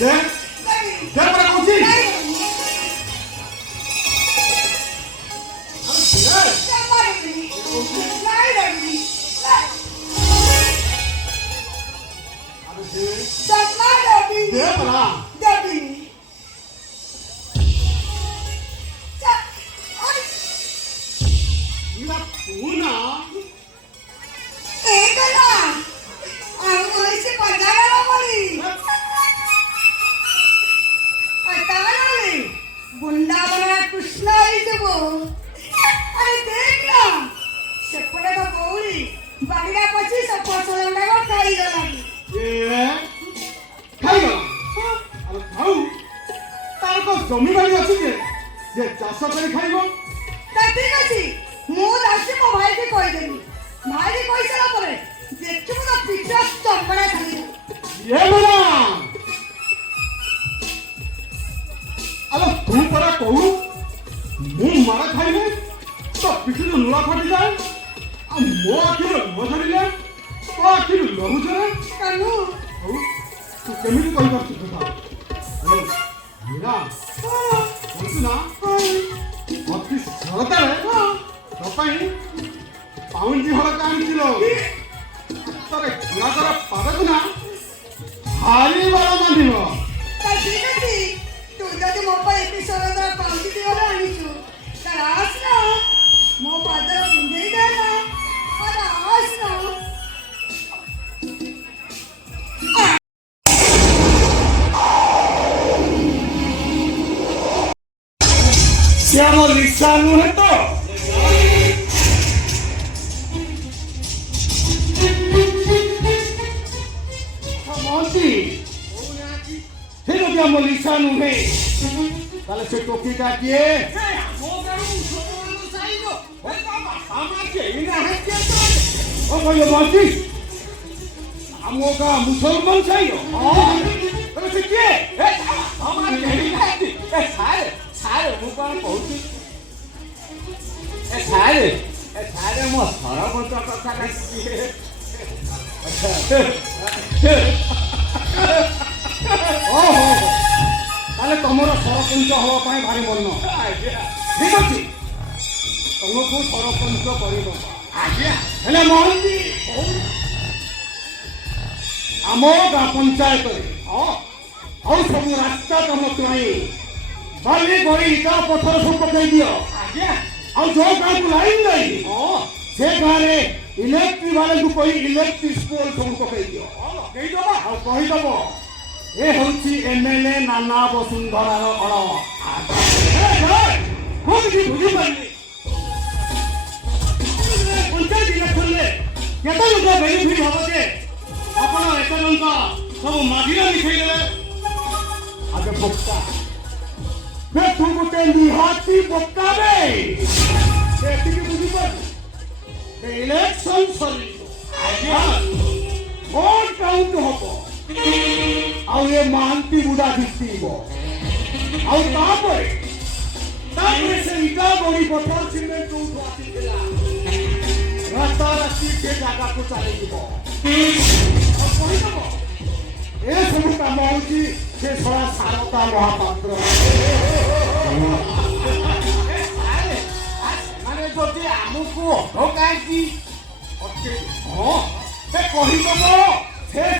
दे दे पर कौची दे परा ना पूना वृंदावन कृष्ण अरे देख ना सेपटे तो गौरी बागड़ा पची सब फसल लगा खाई गला ये खाइगला अरे खाऊ तार को जमी बाड़ी अछि जे चाष करे खाइबो ठीक अच्छी मुझे आसी मो भाई की कही देवी भाई की कही सारा पर देखिबो ना पिठा चंबड़ा खाली ये बना अरे तू परा कहू मु मारा खाइले तो पिठी नुला फाटी जाए आ मो आखिर लहू झरिले तो आखिर लहू झरे कनु तू केमिति कहि पाछ କଥା अरे मीरा बोलू ना अति सरतारे तो पई पाउंजी हळ काम किलो तरे खिला कर पादक ना हारी बाला मांदिबो ठीक अच्छी तू जदि मो पर एति सरदा पाउंडी दिवला आनिछु तर आस ना मो पादर पिंधे देना अरे आस ना श्याम लिखा नुहे तो मोती हे लोग श्याम लिखा नुहे ताले से टोकी का किए ओ भाई मोती आमोगा मुसलमान चाहिए ताले से किए हमारे केही नहीं ए सारे मु कौन कहूँ सारे मो सरपंच कथा ओहो ताले तुमर सरपंच हवा भारी मन ठीक अच्छे तुमको सरपंच कर महंती आम गाँ पंचायत सब रास्ता तुम बाली गई इटा पत्थर सब पकड़ दियो और जो गाँव को लाइन नहीं से गाँव में इलेक्ट्रिक वाले को कोई इलेक्ट्रिक पोल सब पकड़ दियो और कही दब ये हूँ एमएलए नाना वसुंधरार अड़म कौन की बुझी पारे पंचायत इलेक्शन केत लोक बेनिफिट हम जे आपण एत टंका सब मागिला लिखेले आगे बोक्ता तू गोटे निहाती बोक्का रे एतिकी बुझी पार इलेक्शन सरी भोट काउंट हबो आउ ये महांती बुढ़ा जितब आउ तापरे से इटा बड़ी पत्थर सीमेंट उठो आसीला रास्ता रास्ती से जगह को चली जीव ए सब काम होची से सरा सारता महापात्र माने जति हमकु ढोकाई हां से कहि दबो से